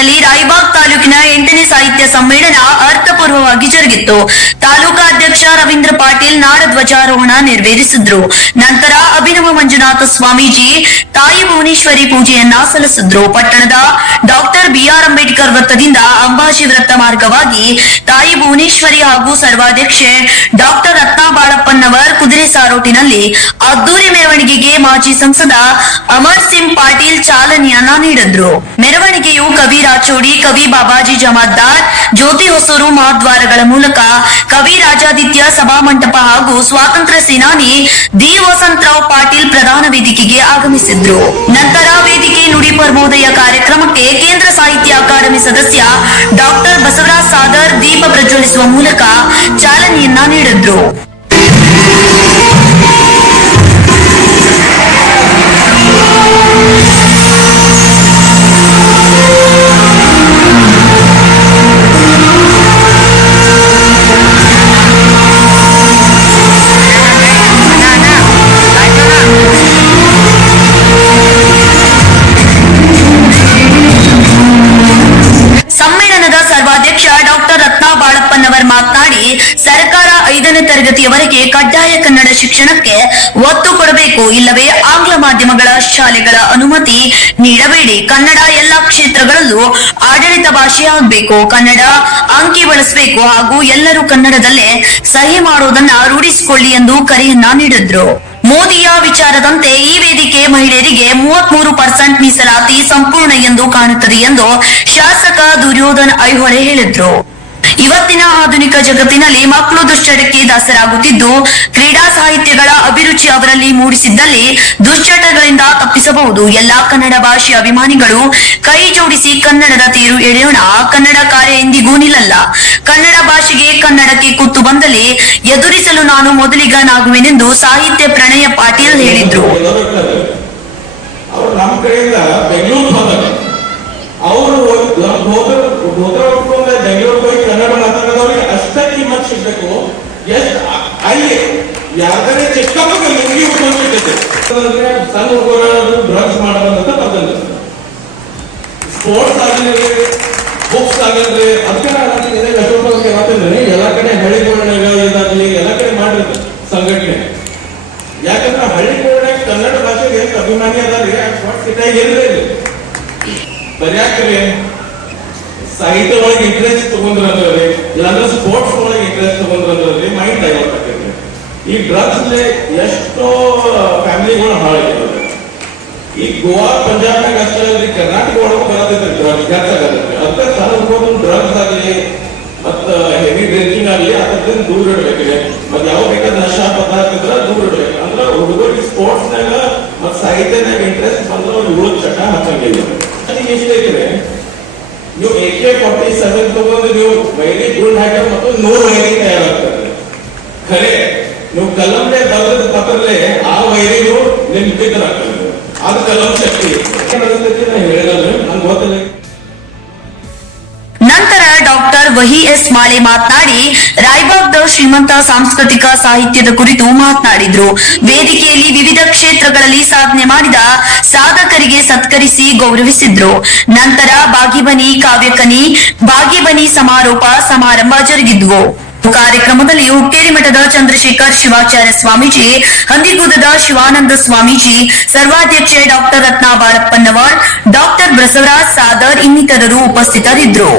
ನಗರದಲ್ಲಿ ರಾಯಬಾಗ್ ತಾಲೂಕಿನ ಎಂಟನೇ ಸಾಹಿತ್ಯ ಸಮ್ಮೇಳನ ಅರ್ಥಪೂರ್ವವಾಗಿ ಜರುಗಿತ್ತು. ತಾಲೂಕಾ ಅಧ್ಯಕ್ಷ ರವೀಂದ್ರ ಪಾಟೀಲ್ ನಾಡ ಧ್ವಜಾರೋಹಣ ನೆರವೇರಿಸಿದ್ರು. ನಂತರ ಅಭಿನವ ಮಂಜುನಾಥ ಸ್ವಾಮೀಜಿ ತಾಯಿ ಭುವನೇಶ್ವರಿ ಪೂಜೆಯನ್ನ ಸಲ್ಲಿಸಿದ್ರು. ಪಟ್ಟಣದ ಡಾಕ್ಟರ್ ಬಿಆರ್ ಅಂಬೇಡ್ಕರ್ ವೃತ್ತದಿಂದ ಅಂಬಾಜಿ ವೃತ್ತ ಮಾರ್ಗವಾಗಿ ತಾಯಿ ಭುವನೇಶ್ವರಿ ಹಾಗೂ ಸರ್ವಾಧ್ಯಕ್ಷೆ ಡಾಕ್ಟರ್ ರತ್ನಾ ಬಾಳಪ್ಪನವರ್ ಕುದುರೆ ಸಾರೋಟಿನಲ್ಲಿ ಅದ್ದೂರಿ ಮೆರವಣಿಗೆಗೆ ಮಾಜಿ ಸಂಸದ ಅಮರ್ ಸಿಂಗ್ ಪಾಟೀಲ್ ಚಾಲನೆಯನ್ನ ನೀಡಿದ್ರು. ಮೆರವಣಿಗೆಯು ಕವಿ ರಾಚೋಡಿ, ಕವಿ ಬಾಬಾಜಿ ಜಮಾದ್ದಾರ್ ಜ್ಯೋತಿ ಹೊಸೂರು ಮಹಾದ್ವಾರಗಳ ಮೂಲಕ ಕವಿ ರಾಜಾದಿತ್ಯ ಸಭಾಮಂಟಪ ಹಾಗೂ ಸ್ವಾತಂತ್ರ್ಯ ಸೇನಾನಿ ದಿ ವಸಂತರಾವ್ ಪಾಟೀಲ್ ಪ್ರಧಾನ ವೇದಿಕೆಗೆ ಆಗಮಿಸಿದ್ರು. ನಂತರ ವೇದಿಕೆ ನುಡಿ ಪರ್ಮೋದಯ ಕಾರ್ಯಕ್ರಮಕ್ಕೆ ಕೇಂದ್ರ ಸಾಹಿತ್ಯ ಅಕಾಡೆಮಿ ಸದಸ್ಯ ಡಾಕ್ಟರ್ ಬಸವರಾಜ್ ಸಾದರ್ ದೀಪ ಪ್ರಜ್ವಲಿಸುವ ಮೂಲಕ ಚಾಲನೆಯನ್ನ ನೀಡಿದ್ರು. ಮಾತನಾಡಿ, ಸರ್ಕಾರ ಐದನೇ ತರಗತಿಯವರೆಗೆ ಕಡ್ಡಾಯ ಕನ್ನಡ ಶಿಕ್ಷಣಕ್ಕೆ ಒತ್ತು ಕೊಡಬೇಕು ಇಲ್ಲವೇ ಆಂಗ್ಲ ಮಾಧ್ಯಮಗಳ ಶಾಲೆಗಳ ಅನುಮತಿ ನೀಡಬೇಡಿ. ಕನ್ನಡ ಎಲ್ಲಾ ಕ್ಷೇತ್ರಗಳಲ್ಲೂ ಆಡಳಿತ ಭಾಷೆ ಆಗಬೇಕು. ಕನ್ನಡ ಅಂಕಿ ಬಳಸಬೇಕು ಹಾಗೂ ಎಲ್ಲರೂ ಕನ್ನಡದಲ್ಲೇ ಸಹಿ ಮಾಡುವುದನ್ನ ರೂಢಿಸಿಕೊಳ್ಳಿ ಎಂದು ಕರೆಯನ್ನ ನೀಡಿದ್ರು. ಮೋದಿಯ ವಿಚಾರದಂತೆ ಈ ವೇದಿಕೆ ಮಹಿಳೆಯರಿಗೆ ಮೂವತ್ಮೂರು ಪರ್ಸೆಂಟ್ ಮೀಸಲಾತಿ ಸಂಪೂರ್ಣ ಎಂದು ಕಾಣುತ್ತದೆ ಎಂದು ಶಾಸಕ ದುರ್ಯೋಧನ್ ಐಹೊಳೆ ಹೇಳಿದ್ರು. ಇವತ್ತಿನ ಆಧುನಿಕ ಜಗತ್ತಿನಲ್ಲಿ ಮಕ್ಕಳು ದುಶ್ಚಟಕ್ಕೆ ದಾಸರಾಗುತ್ತಿದ್ದು, ಕ್ರೀಡಾ ಸಾಹಿತ್ಯಗಳ ಅಭಿರುಚಿ ಅವರಲ್ಲಿ ಮೂಡಿಸಿದ್ದಲ್ಲಿ ದುಶ್ಚಟಗಳಿಂದ ತಪ್ಪಿಸಬಹುದು. ಎಲ್ಲಾ ಕನ್ನಡ ಭಾಷೆಯ ಅಭಿಮಾನಿಗಳು ಕೈ ಜೋಡಿಸಿ ಕನ್ನಡದ ತೇರು ಎಳೆಯೋಣ. ಕನ್ನಡ ಕಾರ್ಯ ಎಂದಿಗೂ ನಿಲ್ಲಲ್ಲ. ಕನ್ನಡ ಭಾಷೆಗೆ ಕನ್ನಡಕ್ಕೆ ಕುತ್ತು ಬಂದಲ್ಲಿ ಎದುರಿಸಲು ನಾನು ಮೊದಲಿಗನಾಗುವೆನೆಂದು ಸಾಹಿತ್ಯ ಪ್ರಣಯ ಪಾಟೀಲ್ ಹೇಳಿದ್ರು. ಯಾರ್ದಾರೆ ಚಿಕ್ಕಪ್ಪಗೆ ಲುಂಗಿ ಉಟ್ಕೊಂಡು ಸಿಗ್ತೈತೆ ಅದಂದ್ರೆ ಸಣ್ಣ ಹುಡುಗರು ಡ್ರಗ್ಸ್ ಮಾಡೋದಂತ ಸ್ಪೋರ್ಟ್ಸ್ ಆಗಲಿ ಬುಕ್ಸ್ ಆಗಲಿ ಅದಕ್ಕೆ ಮಾತಾಡಿದ್ರೆ ಎಲ್ಲ ಕಡೆ ಹಳ್ಳಿಗಳಾಗ ಎಲ್ಲ ಕಡೆ ಮಾಡಿದ್ರು ಸಂಘಟನೆ. ಯಾಕಂದ್ರೆ ಹಳ್ಳಿಗಳಾಗ ಕನ್ನಡ ಭಾಷೆಗೆ ಎಷ್ಟು ಅಭಿಮಾನಿ ಅದಾರಿ ಇಲ್ರಿ ಬರ್ಯಾಕ್ರಿ ಸಾಹಿತ್ಯ ಒಳಗೆ ಇಂಟ್ರೆಸ್ಟ್ ತಗೊಂಡ್ರಂದ್ರಿ, ಇಲ್ಲಾಂದ್ರೆ ಸ್ಪೋರ್ಟ್ಸ್ ಒಳಗೆ ಇಂಟ್ರೆಸ್ಟ್ ತಗೊಂಡ್ರಂದ್ರಿ ಮೈಂಡ್ ಡೈವರ್ಟ್ ಆಗ್ತೈತಿ. ಈ ಡ್ರಗ್ಸ್ ಎಷ್ಟೋ ಫ್ಯಾಮಿಲಿಗಳು ಹಾಳಾಗಿದ್ದಾರೆ ಈ ಗೋವಾ ಪಂಜಾಬ್ನಾಗ ಅಷ್ಟೇ ಅಲ್ರಿ ಕರ್ನಾಟಕ ಒಳಗೂ ಬರತೈತ್ರಿ ಡ್ರಗ್ಸ್ ಹೆಚ್ಚಾಗತ್ತೆ ಅದಕ್ಕೆ ಸಣ್ಣ ಹುಡುಗರು ಡ್ರಗ್ಸ್ ಆಗಲಿ ಮತ್ತ ಹೆವಿ ಡ್ರಿಂಕಿಂಗ್ ಆಗಲಿ ಅದರಿಂದ ದೂರ ಇಡ್ಬೇಕ್ರಿ ಮತ್ ಯಾವ ಬೇಕಾದ ನಶಾ ಪದಾರ್ಥ ಇದ್ರ ದೂರ ಇಡ್ಬೇಕು ಅಂದ್ರ ಹುಡುಗರಿಗೆ ಸ್ಪೋರ್ಟ್ಸ್ ನಾಗ ಮತ್ ಸಾಹಿತ್ಯನಾಗ ಇಂಟ್ರೆಸ್ಟ್ ಬಂದ್ರೆ ಅವ್ರು ಉಳಿದ ಚಟ ಹಚ್ಚಂಗಿಲ್ಲ ಅದಕ್ಕೆ ಇಷ್ಟ ಐತ್ರಿ ನೀವು ಎ ಕೆ ಫಾರ್ಟಿ ಸೆವೆನ್ ತಗೊಂಡು ನೀವು ವೈರಿ ಗುಂಡ್ ಹಾಕ್ಯಾರ ಮತ್ತು ನೂರು ವೈರಿ ತಯಾರಾಗ್ತದೆ ಖರೆ ನೀವು ಕಲಂಬೆ ಬರೆದ ಪತ್ರಲೆ ಆ ವೈರಿಗೂ ನಿಮ್ ಬಿದ್ದರಾಗ್ತದೆ ಅದು ಕಲಂ ಶಕ್ತಿ ಹೇಳಲ್ಲ ನಾನು ನಂತರ ಡಾಕ್ಟರ್ ವಹಿ ಎಸ್ ಮಾಳೆ ಮಾತನಾಡಿ ರಾಯಬಾಗ್ದ ಶ್ರೀಮಂತ ಸಾಂಸ್ಕೃತಿಕ ಸಾಹಿತ್ಯದ ಕುರಿತು ಮಾತನಾಡಿದ್ರು. ವೇದಿಕೆಯಲ್ಲಿ ವಿವಿಧ ಕ್ಷೇತ್ರಗಳಲ್ಲಿ ಸಾಧನೆ ಮಾಡಿದ ಸಾಧಕರಿಗೆ ಸತ್ಕರಿಸಿ ಗೌರವಿಸಿದ್ರು. ನಂತರ ಬಾಗಿಬನಿ ಕಾವ್ಯಕನಿ ಬಾಗಿಬನಿ ಸಮಾರೋಪ ಸಮಾರಂಭ ಜರುಗಿದ್ವು. ಕಾರ್ಯಕ್ರಮದಲ್ಲಿ ಹುಕ್ಕೇರಿ ಮಠದ ಚಂದ್ರಶೇಖರ್ ಶಿವಾಚಾರ್ಯ ಸ್ವಾಮೀಜಿ, ಹಂದಿಗುದದ ಶಿವಾನಂದ ಸ್ವಾಮೀಜಿ, ಸರ್ವಾಧ್ಯಕ್ಷೆ ಡಾಕ್ಟರ್ ರತ್ನಾ ಬಾಳಪ್ಪನವರ್ ಡಾಕ್ಟರ್ ಬಸವರಾಜ್ ಸಾದರ್ ಇನ್ನಿತರರು ಉಪಸ್ಥಿತರಿದ್ದರು.